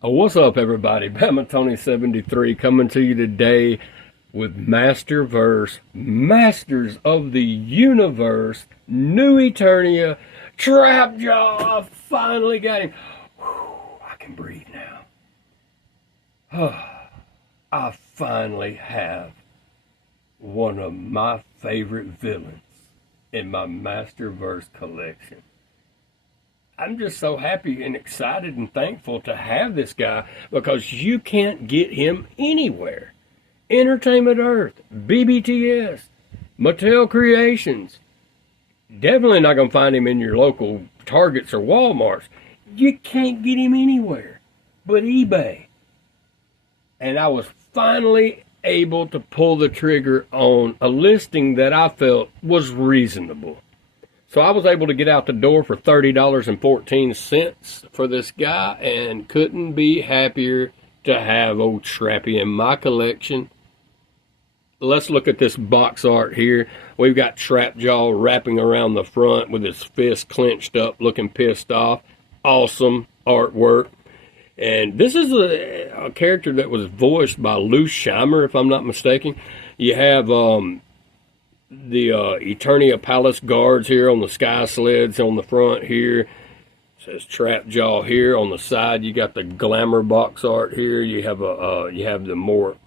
What's up, everybody? Bama Tony 73 coming to you today with Masterverse, Masters of the Universe, New Eternia, Trapjaw. I finally got him. Whew, I can breathe now. I finally have one of my favorite villains in my Masterverse collection. I'm just so happy and excited and thankful to have this guy because you can't get him anywhere. Entertainment Earth, BBTS, Mattel Creations. Definitely not going to find him in your local Targets or Walmarts. You can't get him anywhere but eBay. And I was finally able to pull the trigger on a listing that I felt was reasonable. So I was able to get out the door for $30.14 for this guy and couldn't be happier to have old Trappy in my collection. Let's look at this box art here. We've got Trapjaw wrapping around the front with his fist clenched up, looking pissed off. Awesome artwork. And this is a character that was voiced by Lou Scheimer, if I'm not mistaken. You have the Eternia Palace guards here on the sky sleds on the front here. It says Trapjaw here on the side. You got the glamour box art here. You have the more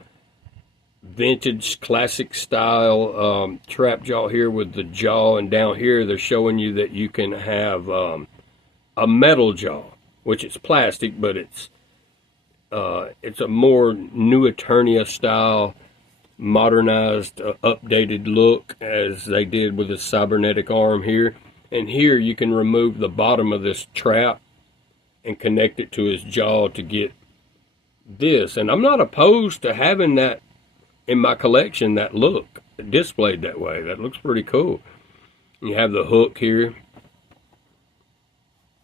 vintage classic style Trapjaw here with the jaw, and down here they're showing you that you can have a metal jaw, which is plastic, but it's a more New Eternia style, modernized, updated look as they did with the cybernetic arm here. And here you can remove the bottom of this trap and connect it to his jaw to get this. And I'm not opposed to having that in my collection, that look displayed that way. That looks pretty cool. You have the hook here,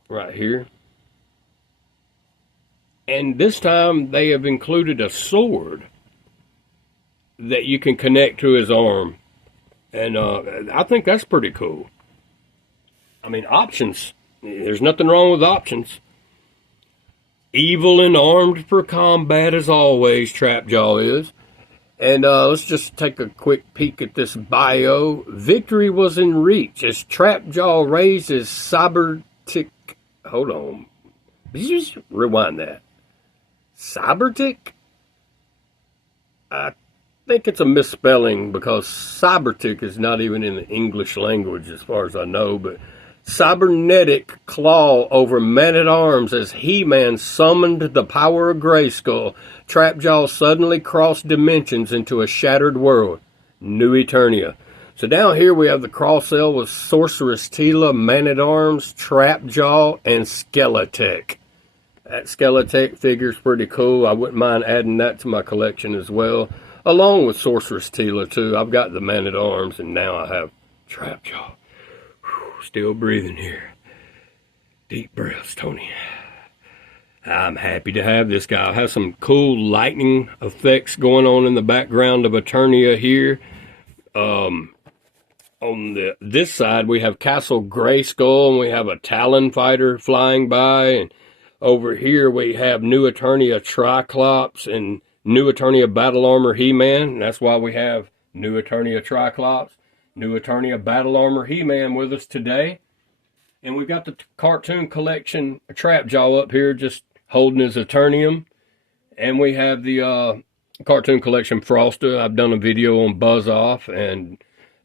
right here. And this time they have included a sword that you can connect to his arm. And I think that's pretty cool. I mean, options. There's nothing wrong with options. Evil and armed for combat as always, Trapjaw is. And let's just take a quick peek at this bio. Victory was in reach as Trapjaw raised his cybertic... Hold on. Just rewind that. Cybertic? I think it's a misspelling because cybertic is not even in the English language as far as I know, but cybernetic claw over man-at-arms as He-Man summoned the power of Grayskull. Trapjaw suddenly crossed dimensions into a shattered world. New Eternia. So down here we have the cross-sell with Sorceress Teela, Man-at-Arms, Trapjaw, and Skeletech. That Skeletech figure's pretty cool. I wouldn't mind adding that to my collection as well, along with Sorceress Teela too. I've got the Man-at-Arms, and now I have Trapjaw. Still breathing here. Deep breaths, Tony. I'm happy to have this guy. I have some cool lightning effects going on in the background of Eternia here. On this side, we have Castle Grayskull, and we have a Talon fighter flying by. And over here, we have New Eternia Tri-Klops and New Eternia Battle Armor He-Man. That's why we have New Eternia Tri-Klops, New Eternia Battle Armor He-Man with us today. And we've got the cartoon collection Trapjaw up here just holding his Eternium. And we have the cartoon collection Frosta. I've done a video on Buzz Off and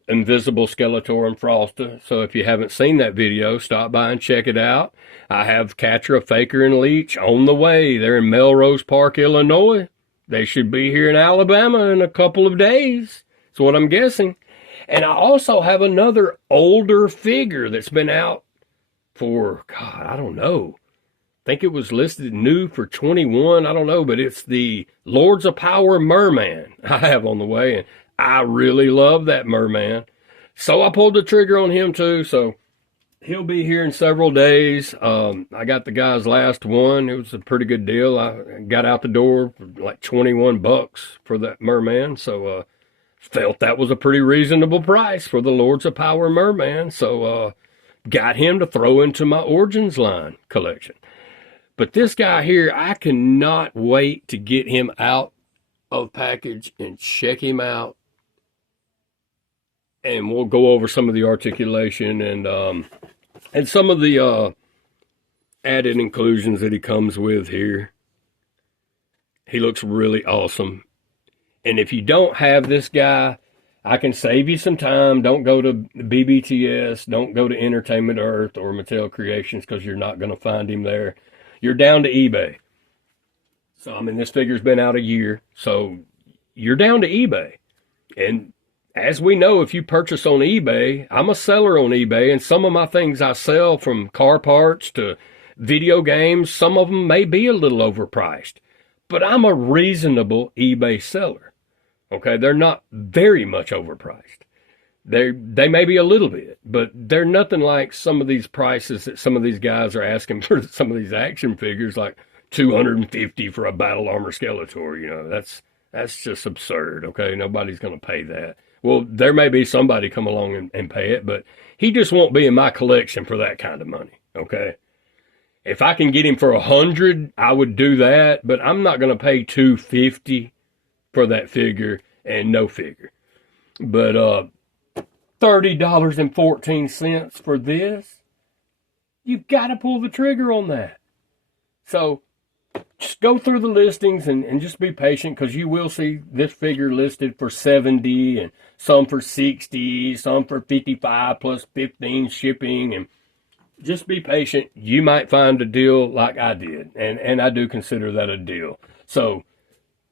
Invisible Skeletor and Frosta. So if you haven't seen that video, stop by and check it out. I have Catra, Faker, and Leech on the way. They're in Melrose Park, Illinois. They should be here in Alabama in a couple of days. That's what I'm guessing. And I also have another older figure that's been out for, God, I don't know. I think it was listed new for 21. I don't know, but it's the Lords of Power Merman I have on the way. And I really love that Merman. So I pulled the trigger on him too. So he'll be here in several days. I got the guy's last one. It was a pretty good deal. I got out the door for like 21 bucks for that Merman. So felt that was a pretty reasonable price for the Lords of Power Merman. So got him to throw into my Origins line collection. But this guy here, I cannot wait to get him out of package and check him out. And we'll go over some of the articulation and some of the added inclusions that he comes with here. He looks really awesome. And if you don't have this guy, I can save you some time. Don't go to BBTS. Don't go to Entertainment Earth or Mattel Creations because you're not going to find him there. You're down to eBay. So, I mean, this figure's been out a year. So, you're down to eBay. And as we know, if you purchase on eBay, I'm a seller on eBay. And some of my things I sell, from car parts to video games, some of them may be a little overpriced. But I'm a reasonable eBay seller. Okay, they're not very much overpriced. They may be a little bit, but they're nothing like some of these prices that some of these guys are asking for some of these action figures, like $250 for a Battle Armor Skeletor. You know, that's just absurd. Okay, nobody's going to pay that. Well, there may be somebody come along and pay it, but he just won't be in my collection for that kind of money. Okay, if I can get him for $100, I would do that, but I'm not going to pay $250 for that figure and no figure. But $30.14 for this, you've got to pull the trigger on that. So just go through the listings and just be patient, because you will see this figure listed for $70 and some for $60, some for $55 plus 15 shipping. And just be patient. You might find a deal like I did, and I do consider that a deal. So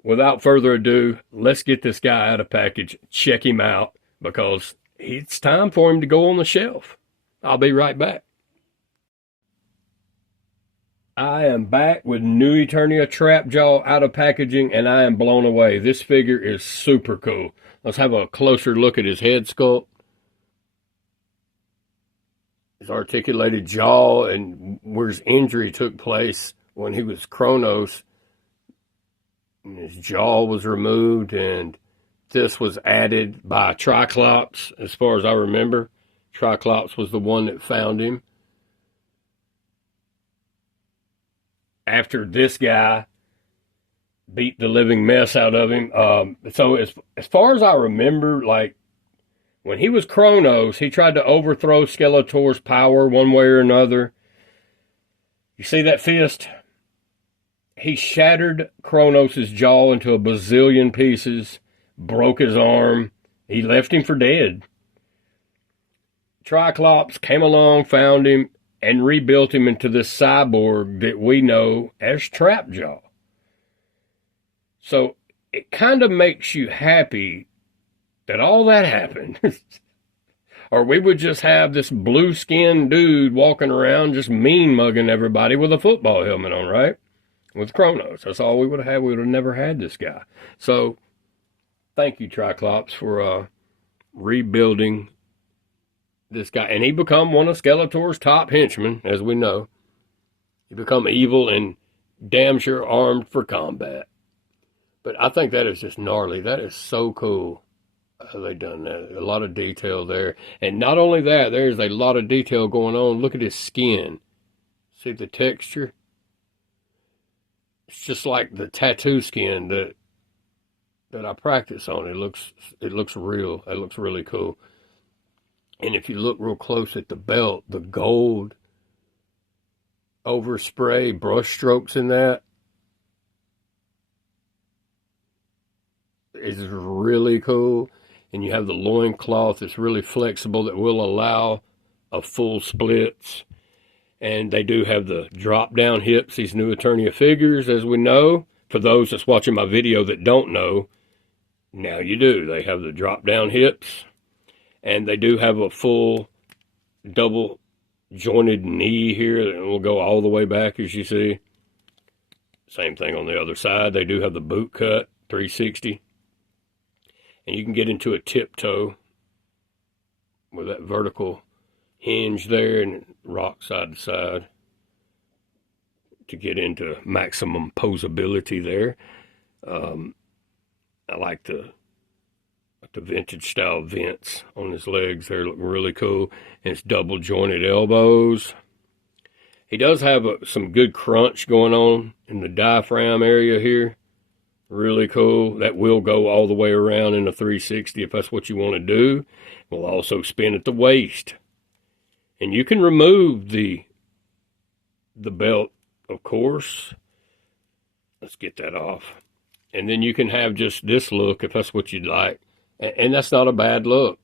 without further ado, let's get this guy out of package, check him out, because it's time for him to go on the shelf. I'll be right back. I am back with new Eternia Trapjaw out of packaging, and I am blown away. This figure is super cool. Let's have a closer look at his head sculpt. His articulated jaw, and where his injury took place when he was Kronos. And his jaw was removed, and this was added by Tri-Klops, as far as I remember. Tri-Klops was the one that found him. After this guy beat the living mess out of him. So as far as I remember, like, when he was Kronos, he tried to overthrow Skeletor's power one way or another. You see that fist? He shattered Kronos' jaw into a bazillion pieces, broke his arm. He left him for dead. Tri-Klops came along, found him, and rebuilt him into this cyborg that we know as Trapjaw. So it kind of makes you happy that all that happened. Or we would just have this blue-skinned dude walking around just mean-mugging everybody with a football helmet on, right? With Kronos. That's all we would have had. We would have never had this guy. So thank you, Tri-Klops, for rebuilding this guy. And he become one of Skeletor's top henchmen, as we know. He become evil and damn sure armed for combat. But I think that is just gnarly. That is so cool how they done that. A lot of detail there. And not only that, there's a lot of detail going on. Look at his skin. See the texture? It's just like the tattoo skin that I practice on. It looks real. It looks really cool. And if you look real close at the belt, the gold overspray brush strokes in that is really cool. And you have the loincloth that's really flexible that will allow a full splits. And they do have the drop-down hips, these new Eternia figures, as we know. For those that's watching my video that don't know, now you do. They have the drop-down hips. And they do have a full double-jointed knee here that will go all the way back, as you see. Same thing on the other side. They do have the boot cut, 360. And you can get into a tiptoe with that vertical hinge there and rock side to side to get into maximum posability there. I like the vintage style vents on his legs. They're looking really cool. And it's double jointed elbows. He does have some good crunch going on in the diaphragm area here. Really cool. That will go all the way around in a 360 if that's what you want to do. We'll also spin at the waist. And you can remove the belt, of course. Let's get that off. And then you can have just this look if that's what you'd like. And that's not a bad look.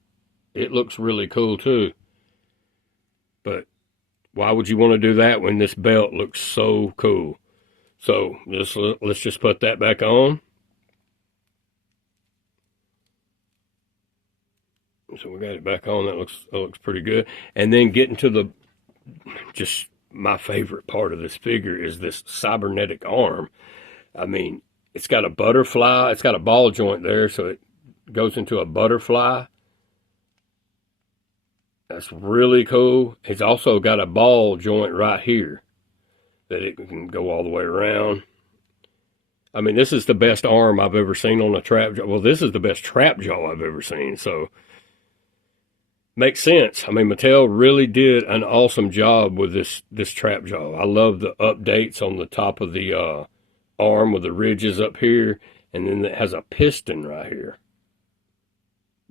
It looks really cool too. But why would you want to do that when this belt looks so cool? So let's just put that back on. So we got it back on. That looks pretty good. And then getting to the just my favorite part of this figure is this cybernetic arm. I mean, it's got a butterfly. It's got a ball joint there, so it goes into a butterfly. That's really cool. It's also got a ball joint right here that it can go all the way around. I mean, this is the best arm I've ever seen on a trap jaw. Well, this is the best trap jaw I've ever seen, so makes sense. I mean, Mattel really did an awesome job with this trap jaw. I love the updates on the top of the arm with the ridges up here, and then it has a piston right here.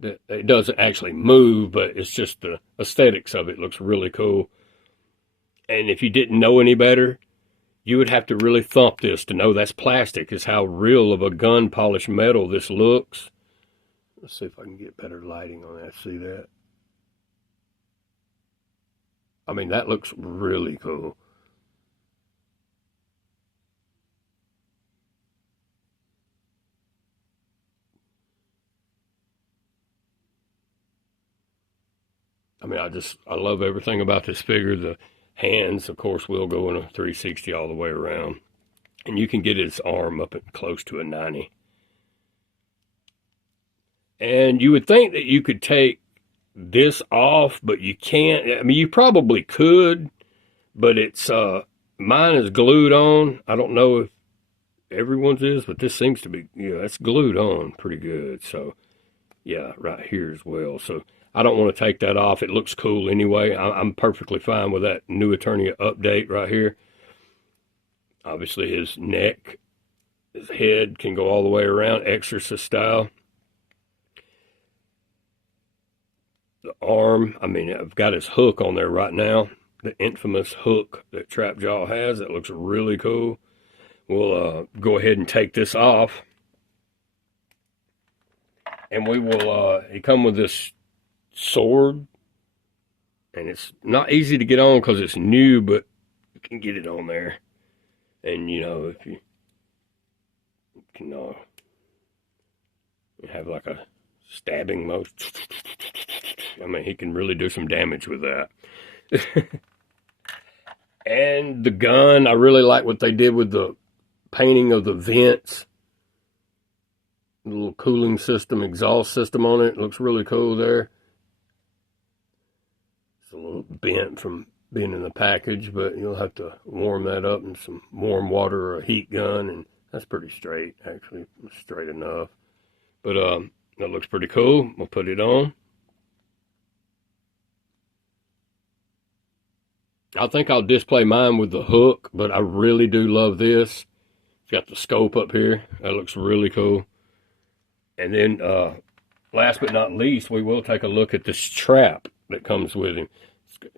It doesn't actually move, but it's just the aesthetics of it looks really cool. And if you didn't know any better, you would have to really thump this to know that's plastic, is how real of a gun polished metal this looks. Let's see if I can get better lighting on that. See that? I mean, that looks really cool. I mean, I love everything about this figure. The hands, of course, will go in a 360 all the way around. And you can get his arm up at close to a 90. And you would think that you could take this off, but you can't. I mean, you probably could, but it's, mine is glued on. I don't know if everyone's is, but this seems to be, yeah, it's glued on pretty good. So, yeah, right here as well. So, I don't want to take that off. It looks cool anyway. I'm perfectly fine with that new Eternia update right here. Obviously, his neck, his head can go all the way around, exorcist style. The arm, I mean, I've got his hook on there right now. The infamous hook that Trapjaw has. That looks really cool. We'll go ahead and take this off. And we will, he come with this sword, and it's not easy to get on because it's new, but you can get it on there. And you know, if you can have like a stabbing mode, I mean, he can really do some damage with that. And the gun, I really like what they did with the painting of the vents. The little cooling system, exhaust system on it. It looks really cool there. It's a little bent from being in the package, but you'll have to warm that up in some warm water or a heat gun, and that's pretty straight, actually, straight enough. But that looks pretty cool. We'll put it on. I think I'll display mine with the hook, but I really do love this. It's got the scope up here. That looks really cool. And then, last but not least, we will take a look at this trap that comes with him.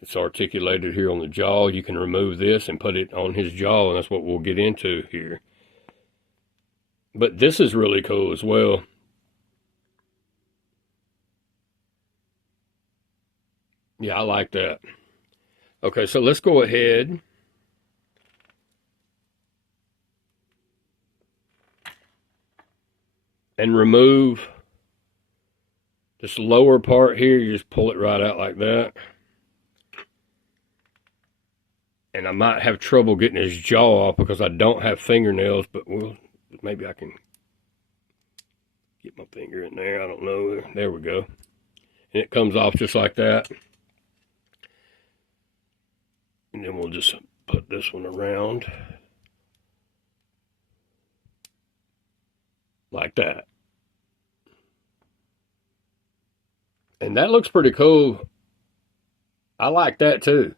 It's articulated here on the jaw. You can remove this and put it on his jaw, and that's what we'll get into here. But this is really cool as well. Yeah, I like that. Okay, so let's go ahead and remove this lower part here. You just pull it right out like that. And I might have trouble getting his jaw off because I don't have fingernails, but maybe I can get my finger in there. I don't know. There we go. And it comes off just like that. And then we'll just put this one around like that. And that looks pretty cool. I like that too.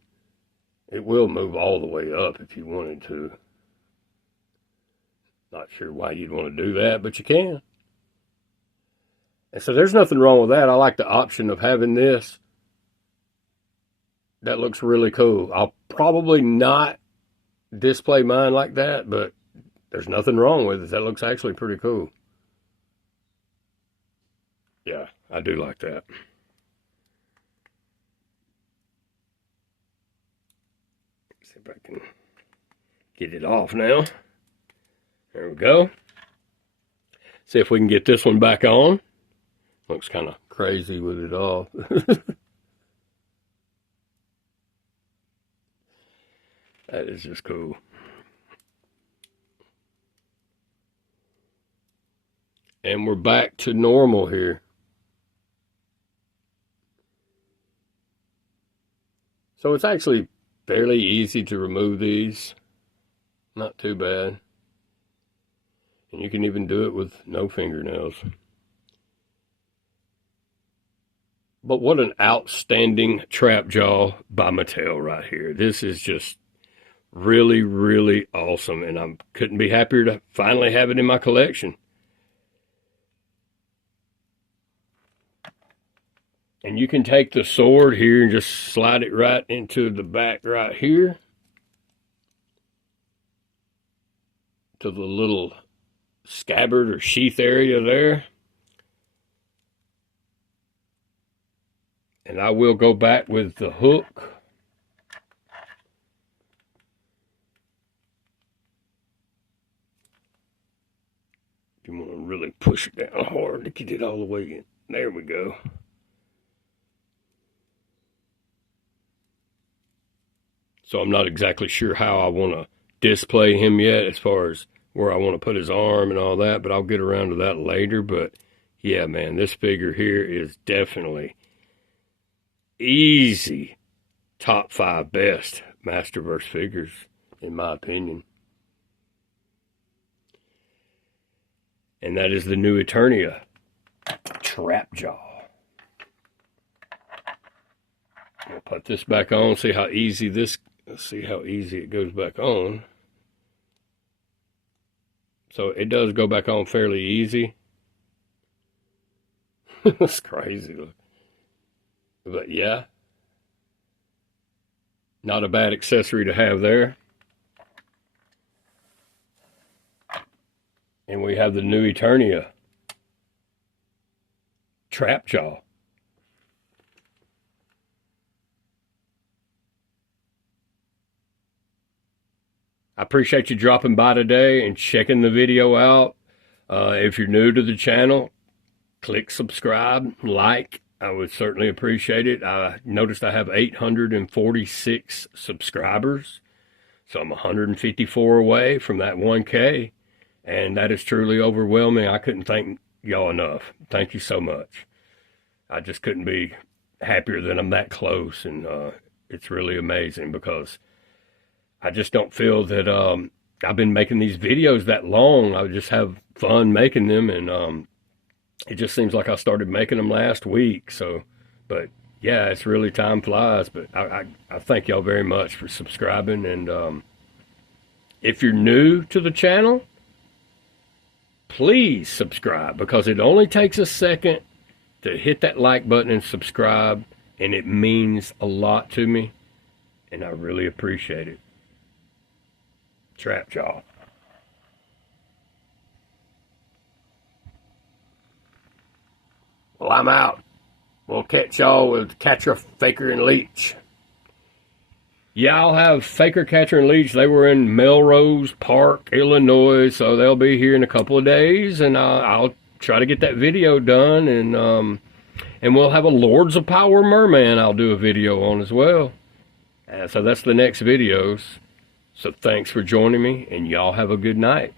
It will move all the way up if you wanted to. Not sure why you'd want to do that, but you can. And so there's nothing wrong with that. I like the option of having this. That looks really cool. I'll probably not display mine like that, but there's nothing wrong with it. That looks actually pretty cool. Yeah, I do like that. See if I can get it off now. There we go. See if we can get this one back on. Looks kind of crazy with it off. That is just cool. And we're back to normal here. So it's actually fairly easy to remove these. Not too bad. And you can even do it with no fingernails. But what an outstanding trap jaw by Mattel right here. This is just really, really awesome. And I couldn't be happier to finally have it in my collection. And you can take the sword here and just slide it right into the back right here. To the little scabbard or sheath area there. And I will go back with the hook. You want to really push it down hard to get it all the way in. There we go. So I'm not exactly sure how I want to display him yet as far as where I want to put his arm and all that, but I'll get around to that later. But yeah, man, this figure here is definitely easy top 5 best Masterverse figures, in my opinion. And that is the new Eternia Trap Jaw. We'll put this back on, see how easy it goes back on. So it does go back on fairly easy. That's crazy. But yeah, not a bad accessory to have there. And we have the new Eternia Trap Jaw. I appreciate you dropping by today and checking the video out. If you're new to the channel, click subscribe, like. I would certainly appreciate it. I noticed I have 846 subscribers. So I'm 154 away from that 1K. And that is truly overwhelming. I couldn't thank y'all enough. Thank you so much. I just couldn't be happier that I'm that close. And it's really amazing because I just don't feel that I've been making these videos that long. I just have fun making them. And it just seems like I started making them last week. So, but yeah, it's really time flies. But I thank y'all very much for subscribing. And if you're new to the channel, please subscribe because it only takes a second to hit that like button and subscribe. And it means a lot to me. And I really appreciate it. Trap Jaw. Well, I'm out. We'll catch y'all with Catcher, Faker, and Leech. Yeah, I'll have Faker, Catcher, and Leech. They were in Melrose Park, Illinois, so they'll be here in a couple of days, and I'll try to get that video done, and we'll have a Lords of Power Merman I'll do a video on as well. So that's the next videos. So thanks for joining me, and y'all have a good night.